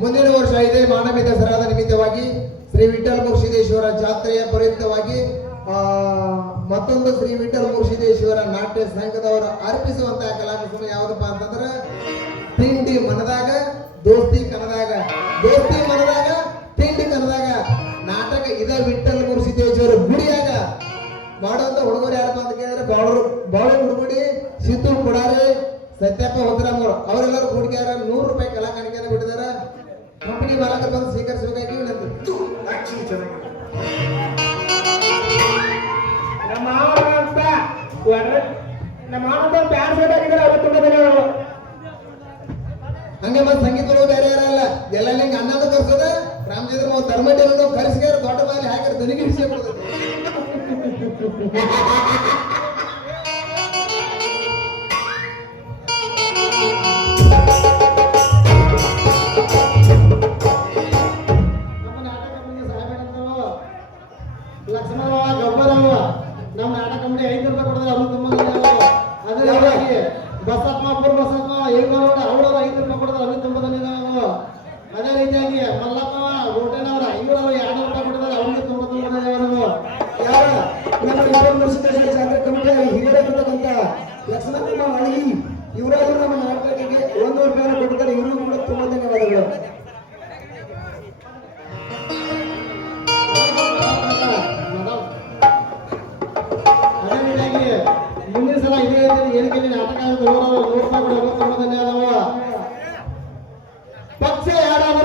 ಮುಂದಿನ ವರ್ಷ ಇದೆ ಮಾನವಿ ದಸರಾದ ನಿಮಿತ್ತವಾಗಿ ಶ್ರೀ ವಿಠ್ಠಲ ಮುರ್ಷಿದೇಶ್ವರ ಜಾತ್ರೆಯ ಪ್ರಯುಕ್ತವಾಗಿ ಮತ್ತೊಂದು ಶ್ರೀ ವಿಠ್ಠಲ ಮುರ್ಷಿದೇಶ್ವರ ನಾಟ್ಯ ಸಂಘದವರು ಅರ್ಪಿಸುವಂತಹ ಕಲಾಕೃತ ಯಾವುದಪ್ಪ ಅಂತಂದ್ರೆ ತಿಂಡಿ ಮನದಾಗ, ದೋಸ್ತಿ ಕನದಾಗ. ದೋಸ್ತಿ ಮನದಾಗ, ತಿಂಡಿ ಕನದಾಗ. ನಾಟಕ ಇದ ವಿಠ್ಠಲ ಮುರ್ಷಿದೇಶ್ವರ ಗುಡಿಯಾಗ. ಮಾಡುವಂತ ಹುಡುಗರು ಯಾರಪ್ಪ ಅಂತ ಕೇಳಿದ್ರೆ ಬಾಳು ಬಾಳು ಹುಡುಗುಡಿ, ಸಿದ್ದು ಕೊಡಾರಿ, ಸತ್ಯಪ್ಪ ಹೊತ್ತರಾಮ್ ಅವರೆಲ್ಲರೂ ಹುಡುಗಿಯರ ನೂರು ರೂಪಾಯಿ ಕಲಾಕಾಣಿಕೆಯನ್ನು ಬಿಟ್ಟಿದ್ದಾರೆ. ಕಂಪನಿ ಮಾಲಕರು ಬಂದು ಸ್ವೀಕರಿಸಬೇಕಾಗಿ ನಮ್ಮ ಮಾವ ಅಂತ. ನಮ್ಮ ಮಾವ ಅಂತ ಹಂಗೆ ಮತ್ತೆ ಸಂಗೀತರು ಬೇರೆ ಯಾರಲ್ಲ ಎಲ್ಲ ಹಿಂಗೆ ಅನ್ನದ ಕರ್ಸದ? ರಾಮಚಂದ್ರ ಅನ್ನೋದು ಕರೆಸ್ಗಾರ ದೊಡ್ಡ ಬಾಲಿ ಹಾಕಿದ್ರೆ ದನಿಗೆ ಹಿಡಿಸಿ ನಮ್ಮ ನಾಟಕ ಮಾಡಿ ಐದು ರೂಪಾಯಿ ಕೊಡಿದ್ರೆ ಅವ್ರು ತುಂಬ ಅದೇ ರೀತಿಯಾಗಿ ಬಸಪ್ಪ ಪುರ್ ಬಸಪ್ಪ ಏಳ್ನೂರ ಅವ್ರವ್ರು ಐದು ರೂಪಾಯಿ ಕೊಡಿದ್ರೆ ಅವ್ರಿಗೆ ತುಂಬ ನಾವು ಅದೇ ರೀತಿಯಾಗಿ ಮಲ್ಲಪ್ಪ ಗೋಟೆನವರ ಇವರು ಎರಡು ರೂಪಾಯಿ ಕೊಡಿದ್ರೆ ಅವ್ರಿಗೆ ತುಂಬ ನಾವು ಯಾರ? ನಮ್ಮ ಹಿರಿಯರಾಗಿರ್ತಕ್ಕಂಥ ಲಕ್ಷ್ಮಣ ಇವರಾದ್ರೂ ಕೊಡೋದು ಪಕ್ಷ ಯಾರಾದರೂ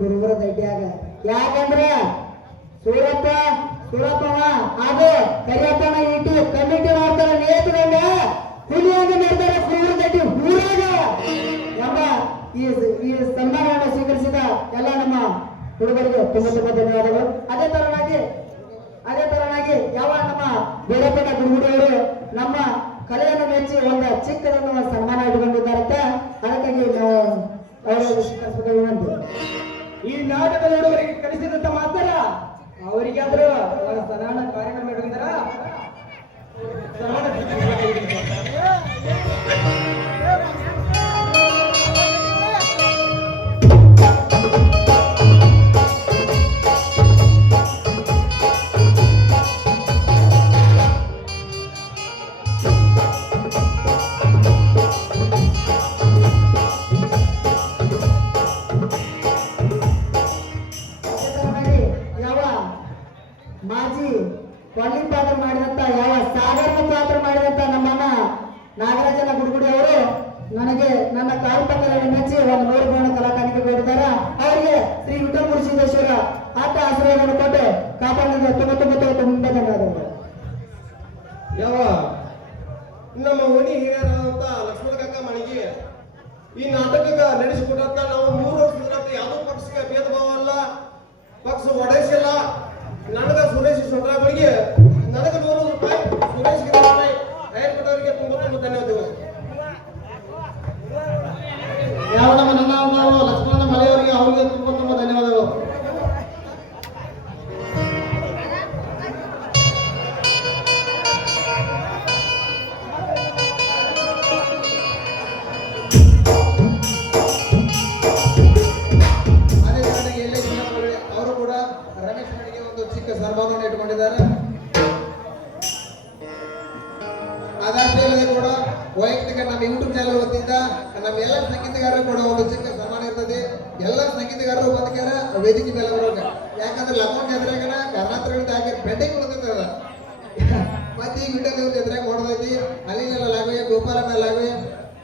ಈ ಕುರುಬರ ಯಾಕಂದ್ರೆ ಸೂರಪ್ಪ ಸೂರಪ್ಪವ ಅದು ಕರಿಯಪ್ಪನ ಇಟ್ಟು ಕಮಿಟಿ ಮಾಡ್ತಾರ ನೇತುಗಂಡ ಹುಲಿಯಂಗ ನಿರ್ಧಾರ ಗುರುಗುರ ದಡ್ಡಿ ಊರಾಗ. ಎಂಬ ಈ ಈ ಸನ್ಮಾನವನ್ನು ಸ್ವೀಕರಿಸಿದ ಎಲ್ಲ ನಮ್ಮ ಹುಡುಗರಿಗೆ ತುಂಬಾ ತುಂಬಾ ಧನ್ಯವಾದಗಳು. ಅದೇ ತರನಾಗಿ ಅದೇ ತರನಾಗಿ ಯಾವ ನಮ್ಮ ಬೇಡಪೇಟ ಗುರುಗುಡಿಯವರು ನಮ್ಮ ಕಲೆಯನ್ನು ಮೆಚ್ಚಿ ಒಂದು ಚಿಕ್ಕದನ್ನು ಸನ್ಮಾನ ಇಟ್ಕೊಂಡಿದ್ದಾರೆ ಅದಕ್ಕಾಗಿ ನಾವು ಅವರ ಈ ನಾಟಕದ ನೋಡುವವರಿಗೆ ಕಲಿಸಿದಂತ ಮಾತ್ರ ಅವರಿಗಾದ್ರೂ ಅವರ ಸನಾನ ನನಗೆ ನನ್ನ ಕಾಲ್ಪಕರನ್ನು ಮೆಚ್ಚಿ ಒಂದು ನೂರು ಗೋಣ ಕಲಾಕಾರಿಕೆ ಕೊಟ್ಟಿದ್ದಾರೆ ಅವರಿಗೆ ಶ್ರೀ ವಿಠಲ ಸಿದ್ದೇಶ್ವರ ಆಟ ಆಶ್ರಯವನ್ನು ಕೊಟ್ಟು ಕಾಪಾಡಿದ ತುಂಬ ತುಂಬ ತುಂಬ ತುಂಬ ಧನ್ಯವಾದಗಳು. ಯಾವ? ನಮ್ಮ ಓಣಿ ಹಿರಿಯರಾದಂತ ಲಕ್ಷ್ಮಣ ಕಾಕ ಮಣಿಗೆ ಈ ನಾಟಕಕ್ಕೆ ನಡೆಸಿಕೊಟ್ಟಂತ ನಾವು ಮೂರು ವರ್ಷದ ಯಾವುದೋ ಪಕ್ಷಕ್ಕೆ ಭೇದ ಭಾವ ಅಲ್ಲ, ಪಕ್ಷ ಒಡೆಸಿಲ್ಲ ನನಗ ಸುರೇಶ್ ಸೊಂಡ್ರಾಗಳಿಗೆ ನನಗ ನೂರು ರೂಪಾಯಿ, ಸುರೇಶ್ ರೂಪಾಯಿ ಐರ್ಪಟ್ಟವರಿಗೆ ತುಂಬ ತುಂಬ ಧನ್ಯವಾದಗಳು. ಯಾವ ನಮ್ಮ ಯೂಟ್ಯೂಬ್ ಚಾನಲ್ ವತಿಯಿಂದ ನಮ್ಮ ಎಲ್ಲ ಸಂಗೀತಗಾರರು ಕೂಡ ಒಂದು ಚಿಕ್ಕ ಸನ್ಮಾನ ಇರ್ತದೆ. ಎಲ್ಲ ಸಂಗೀತಗಾರರು ಬಂದಕ್ಕಾರ ವೇದಿಕೆ ಮೇಲೆ ಬರೋಕ ಯಾಕಂದ್ರೆ ಲಕ್ಷ್ಮಣ ಜಾತ್ರೆಗನ ಕಾರಣಾಂತರಗಳಿಂದ ಹಾಕಿ ಬೆಟ್ಟಿಂಗ್ ಉಳಿದಿರ್ತದ ಮತ್ತೆ ಈ ವಿಟಲ್ ಜಾತ್ರೆಗೆ ಹೊಡೆದೈತಿ. ಅಲ್ಲಿನೆಲ್ಲ ಲಾಗುವೆ, ಗೋಪಾಲನ ಲಾಗುವೆ,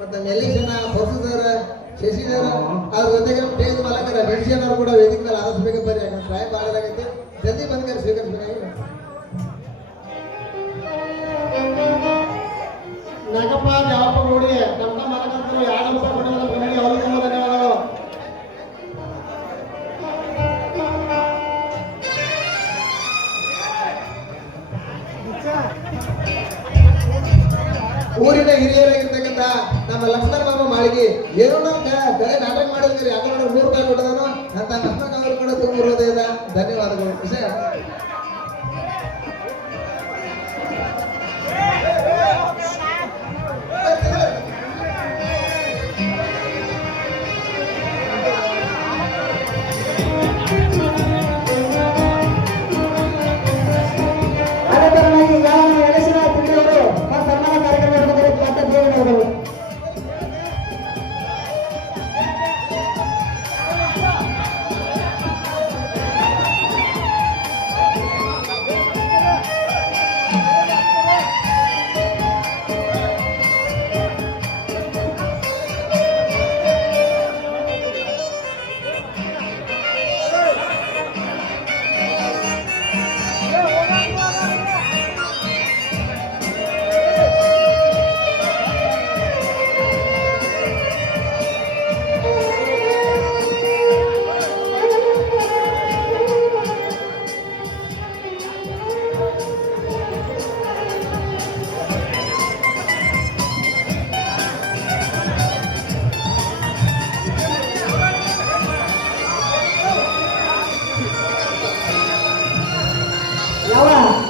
ಮತ್ತೆ ಮೆಲ್ಲಿಸನ ಹೊಸ ಸರ್ ಶಶಿಧರ ಅದ್ರ ಜೊತೆಗೆ ನಮ್ಮ ಟೇಜ್ ಮಾಲಕರ ಮೆಡಿಸಿನ್ ಕೂಡ ವೇದಿಕೆ ಮೇಲೆ ಆರಿಸ್ಬೇಕು ಬರ್ರಿ ಯಾಕಂದ್ರೆ ಟೈಮ್ ಭಾಳ ಜಲ್ದಿ ಬಂದ್ಕರಿ, ಸ್ವೀಕರಿಸಬೇಕಾಗಿ. ನಾಗಪ್ಪ, ಜಾವಪ್ಪ ನೋಡಿ ನಮ್ಮ ಧನ್ಯವಾದಗಳು ಊರಿನ ಹಿರಿಯರಾಗಿರ್ತಕ್ಕಂಥ ನಮ್ಮ ಲಕ್ಷ್ಮಣ ಬಾಬು ಮಾಳಿಗೆ ಏನೋ ಕರೆ ನಾಟಕ ಮಾಡಿದ್ರಿ ಯಾಕಂದ್ರೆ ನೂರು ರೂಪಾಯಿ ಕೊಟ್ಟದನು ಅಂತ ಲಕ್ಷ್ಮಣ ಅವರು ಕೂಡ ತುಂಬ ಹೃದಯದ ಧನ್ಯವಾದಗಳು. ವಿಷಯ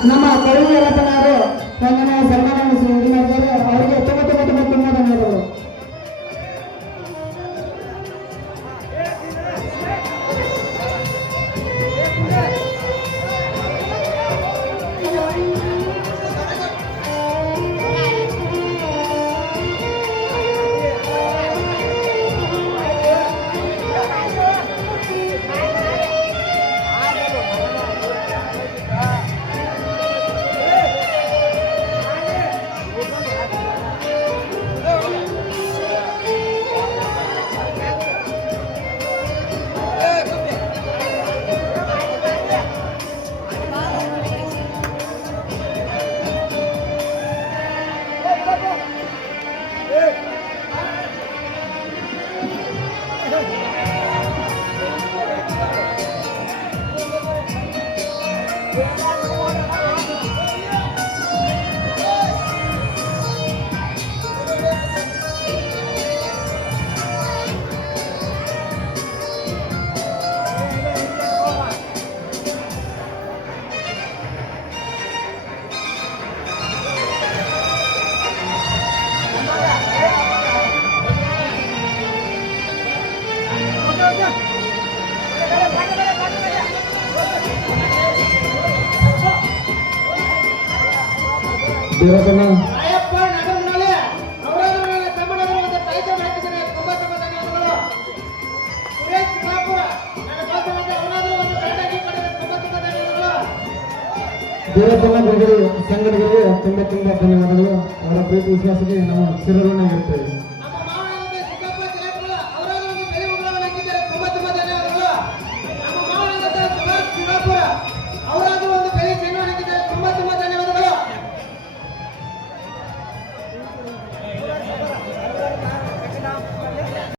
ನಮ್ಮ ಕರುಣೆ ರತನವರು ಒಂದನೇ ಸನ್ಮಾನ ಮಾಡಿದ್ದಾರೆ ಅವರಿಗೆ ತುಂಬ ದೇವಸ್ಥಾನ ಗುರುಗಳು ಸಂಘಟನೆಗಳಿಗೆ ತುಂಬ ತುಂಬ ಧನ್ಯವಾದಗಳು. ಅವರ ಪ್ರೀತಿ ವಿಶ್ವಾಸಕ್ಕೆ ನಾವು ಚಿರಋಣಿಯಾಗಿರ್ತೇವೆ